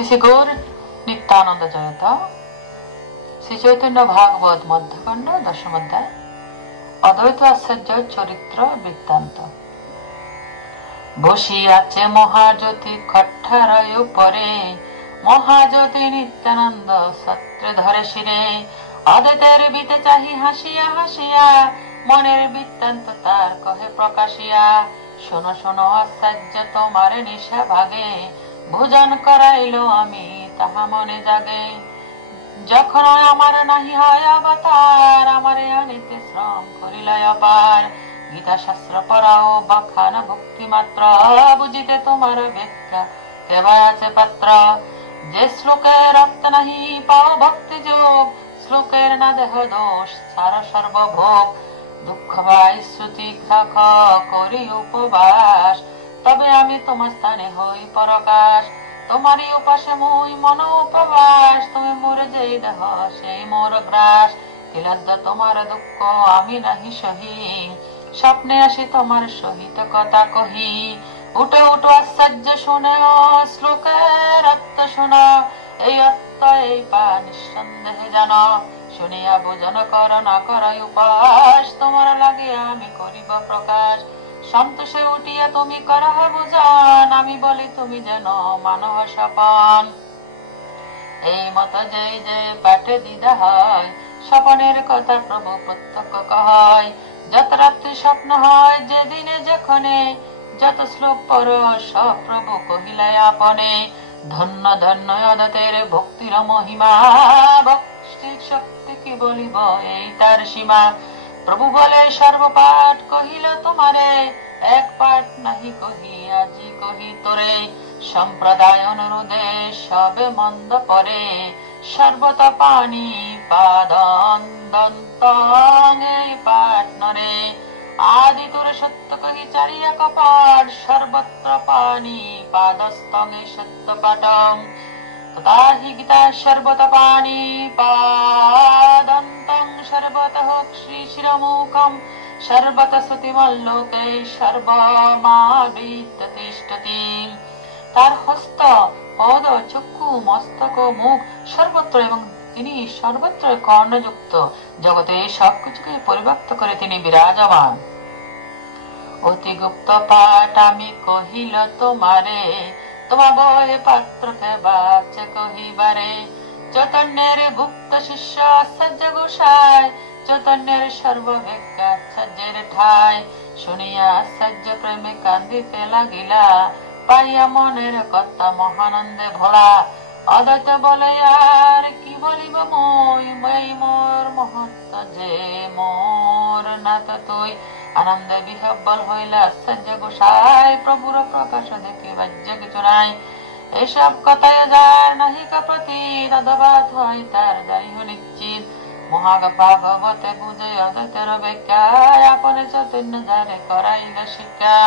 শ্রী শ্রী গৌর নিত্যানন্দ জয়ত। শ্রী চৈতন্য ভাগবত মধ্যখণ্ড দশম অধ্যায় অদ্বৈত আচার্য চরিত্র বৃত্তান্ত। বসিয়াছে মহাজ্যোতি খট্টারয় উপরে, মহাজ্যোতি নিত্যানন্দ সত্রে ধরে শিরে। অদ্বৈতের বিতে চাহি হাসিয়া হাসিয়া, মনের বৃত্তান্ত তার কহে প্রকাশিয়া। শোনো শোনো আচার্য তোমার নিশা ভাগে, ভোজন করাইল আমি তাহা মনে জাগে। যখন আমার নাহি হয় অবতার, আমারে আনিতে শ্রম করিল অপার। গীতা শাস্ত্র পড়াও বখান ভক্তি মাত্র, বুঝিতে তোমার ব্যাখ্যা কেবা আছে পাত্র। যে শ্লোকের অর্থ নাহি পাও ভক্তি যোগ, শ্লোকের না দেহ দোষ সার সর্বভোগ। দুঃখ বাই শ্রুতি খাখ করি উপবাস, তবে আমি তোমার স্থানে হই পরকাশ। তোমারই উপাসে মুই মন উপবাস, তুমি মোরে যেই দেহ সেই মোর গ্রাস। কিলদ্দ তোমার দুঃখ আমি নাহি সহি, স্বপ্নে আসি তোমার সহিত কথা কহি। উঠে উঠো আশ্চর্য শুনে শ্লোকের অর্থ শোনো, এই অর্থ এই পা নিঃসন্দেহে জানো। শুনিয়া ভোজন কর না করাই উপাস, তোমার লাগিয়া আমি করিব প্রকাশ। সন্তোষে উঠিয়া তুমি করহ ভোজন, আমি বলি তুমি যেন মানহ স্বপন। এই মত যেই যে পাঠে দিদা হয়, স্বপনের কথা প্রভু প্রত্যক্ষ কয়। যত রাত্রি স্বপ্ন হয় যেদিনে যখনে, যত শ্লোক পর সব প্রভু কহিলাই আপনে। ধন্য ধন্য অদ্বৈতের ভক্তির মহিমা, ভক্তির শক্তি কি বলিব এই তার সীমা। প্রভু বলে সর্বপাঠ কহিল তোমারে, এক পাঠ নাহি কহি আজি কহি তোরে। সম্প্রদায় অনুরোধে সবে মন্দ পরে, সর্বত পানি পাদন দন্তং এই পাঠ নরে। আদি তোরে সত্য কহি চারিয়া কপাট, সর্বত্র পানি পাদস্তং এই সত্য পাঠং। তথাহি গীতা সর্বত পানি পাদন্তং, সর্বতঃ শ্রী শিরমুখম সর্বত শ্রুতিমল্লোকে সর্বমাবৃত্য তিষ্ঠতি। তার হস্ত পদ চক্ষু মস্তক মুখ সর্বত্র, এবং তিনি সর্বত্র কর্ণযুক্ত, জগতে সবকিছুকে পরিব্যাপ্ত করে তিনি বিরাজমান। অতি গুপ্ত পাঠ আমি কহিল তোমারে, তোমা বয়ে পাত্র কেবাচে কহিবারে। চৈতন্যের গুপ্ত শিষ্য আচার্য গোসাই, চৈতন্যের সর্বব্যাখ্যা আচার্যের ঠাই। শুনিয়া আচার্য প্রেমে কান্দিতে লাগিলা, পাইয়া মনের কথা মহানন্দে ভোলা। অদ্বৈত বলে আর কি বলিব মই, মই মোর মহত্ব যে মোর নাথ তুই। আনন্দে বিহ্বল হইলা আচার্য গোসাই, প্রভুর প্রকাশ দেখে বাহ্য কিছু নাই। এসব কথায় যার নাহিকা প্রতি, তদবাদ হয় তার দারিহ নিশ্চিত। মহাভাগবতে বুঝে অদ্বৈতের ব্যাখ্যায়, আপনে চৈতন্য যারে করাইল শিক্ষা।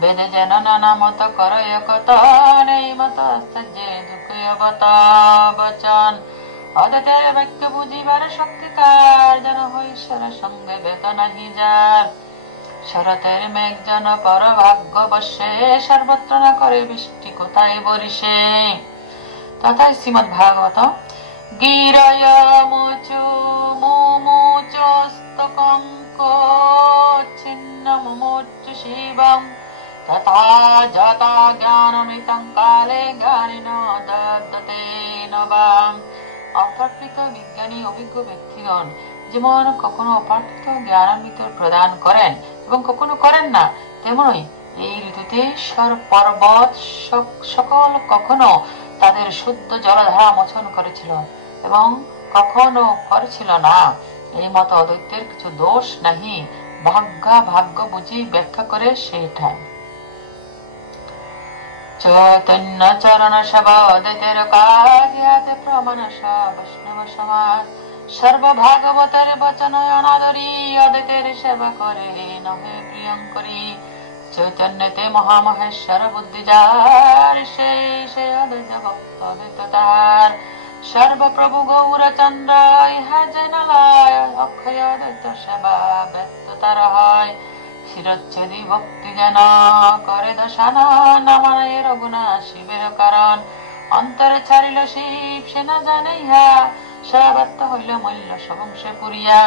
বেদে যেন নানা মত করয় কথন, এই মত আশ্চর্য দুঃখ বচন। অদ্বৈতের বাক্য বুঝিবার শক্তি কার, যেন হইশ্বর সঙ্গে বেদ নাহি যার। শরতের মেঘ যেন পর ভাগ্য বসে, সর্বত্র না করে বৃষ্টি কোথায় বরিষে। তথায় শ্রীমদ্ ভাগবত গিরয় মুচু মুমুচস্তকঙ্ক ছিন্ন মুমুচু শিবং, তথা যথা জ্ঞানমৃতং কালে জ্ঞানেন দদ্যতে নবাম। অপ্রাকৃত বিজ্ঞানী অভিজ্ঞ ব্যক্তিগণ যেমন কখনো অপ্রাকৃত জ্ঞানামৃত প্রদান করেন এবং কখনো করেন না, তেমনই এই ঋতুতে পর্বত সকল কখনো তাদের শুদ্ধ জলধারা মোচন করেছিল এবং কখনো করেছিল না। এই মত অদ্বৈতের কিছু দোষ নাহি, ভাগ্য বুঝি ব্যাখ্যা করে সেইটাই। চৈতন্য চরণ সব অদ্বৈতের কাজ, ইহাতে প্রমাণ সব বৈষ্ণব সমাজ। সর্বভাগবতের বচন অনাদরি, অদ্বৈতের সেবা করে নহে প্রিয়ঙ্করী। চৈতন্যতে মহামহেশ্বর বুদ্ধি যার, সেই অদ্বৈত ভক্ত অদ্বৈত তার। সর্বপ্রভু গৌরচন্দ্র ইহা যেন লয়, অক্ষয় অদ্বৈত সেবা ব্যক্ত তার হয়। শিরচ্ছেদী ভক্তি যেন করে দশান, নামায় রঘুনা শিবের কারণ। অন্তরে ছাড়িল শিব সে না জানে ইহা, সবাত্ম হইল মূল্য সবংশে পুরিয়া।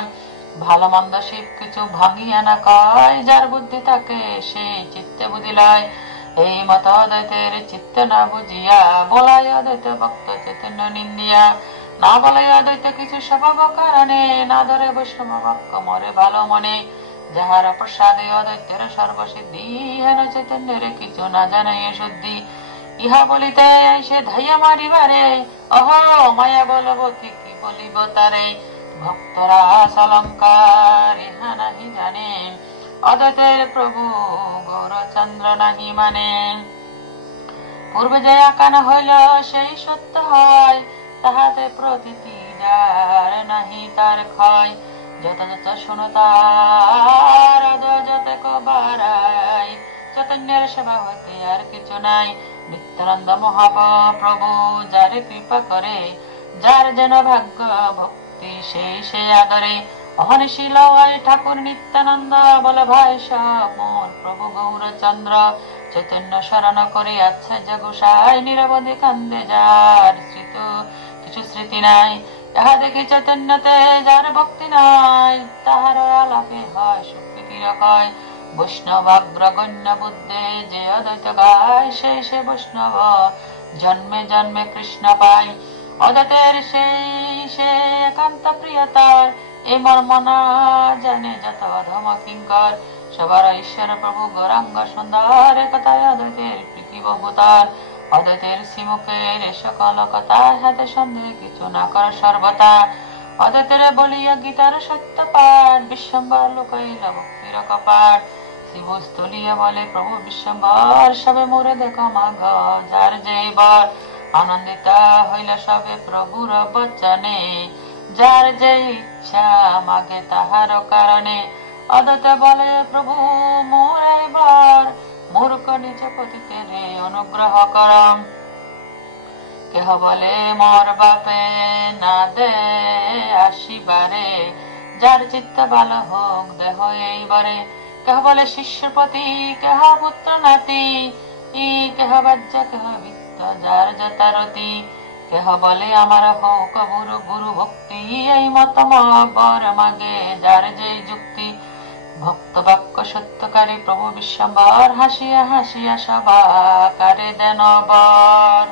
ভালো মন্দ শিব কিছু ভাঙিয়া না কয়, যার বুদ্ধি থাকে সেই চিত্তে বুঝিলয়। এই মত অদ্বৈতের চিত্ত না বুঝিয়া, বলাই অদ্বৈত ভক্ত চৈতন্য নিন্দিয়া। না বলাই অদ্বৈত কিছু স্বভাব কারণে, না ধরে বৈষ্ণব বাক্য মরে ভালো মনে। যাহার প্রসাদে অদ্বৈতের সর্বসিদ্ধি, হেন চৈতন্যের কিছু না জানে শুদ্ধি। ইহা বলিতে আইসে ধাইয়া মারিবারে, অহ মায়া বলবতী কি বলিব তারে। ভক্তরা অলঙ্কার ইহা নাহি জানে, অদ্বৈতের প্রভু গৌরচন্দ্র নাহি মানে। পূর্বে যে আকান হইল সেই সত্য হয়, তাহাতে প্রতীতি যার নাহি তার ক্ষয়। যত যত শুনো তার যত কবারাই, চৈতন্যের সেবা হইতে আর কিছু নাই। নিত্যানন্দ মহাপ্রভু যারে কৃপা করে, যার যেন ভাগ্য ভক্তি সেই সে আদরে। অহনশীল ঠাকুর নিত্যানন্দ বলে ভাই সব মোর প্রভু গৌরচন্দ্র। চৈতন্য শরণ করে আচ্ছা জগুসাই, নিরবধি কান্দে যার স্মৃত কিছু স্মৃতি নাই। তাহা দেখি চৈতন্যতে যার ভক্তি নাই, তাহার আলাপে হয় সুপ্রীতির কয়। বৈষ্ণব অগ্রগণ্য বুদ্ধে যে অদ্বৈত গায়, সেই সে বৈষ্ণব জন্মে জন্মে কৃষ্ণ পায়। অদ্বৈতের সেই সে একান্ত প্রিয়তার, এ মর্ম না জানে যত অধম কিঙ্কর। সবার ঈশ্বর প্রভু গৌরাঙ্গ সুন্দর, একথায় অদ্বৈতের প্রীতি বহুতার। অদ্বৈতের শ্রীমুখের সকল কথা, হাতে সন্দেহ কিছু না কর সর্বতা। অদ্বৈতের বলিয়া গীতার সত্য পাঠ, বিশ্বম্বর লোকাইল ভক্তির কপাট। শিবস্থলিয়া বলে প্রভু বিশ্বম্বর, সবে মোরে দেখো মাগ যার যে বর। আনন্দিত হইল সবে প্রভুর বচনে, যার যে ইচ্ছা মাগে তাহার কারণে। অদ্বৈত বলে প্রভু মোর এবার, মূর্খ নিজ পতিতের অনুগ্রহ কর। কেহ বলে মোর বাপে না দে আসিবারে, যার চিত্ত ভালো হোক দেহ এইবারে। কেহ বলে শিষ্য প্রতি, কেহ পুত্র নাতি, কেহ বাজ্য কেহ বিত্ত যার যথারতি। কেহ বলে আমার হোক গুরু গুরু ভক্তি, এই মতম বর মাগে যার যে যুক্তি। ভক্ত বাক্য সত্যকারী প্রভু বিশ্বম্বর, হাসিয়া হাসিয়া সবা কারে দেন বর।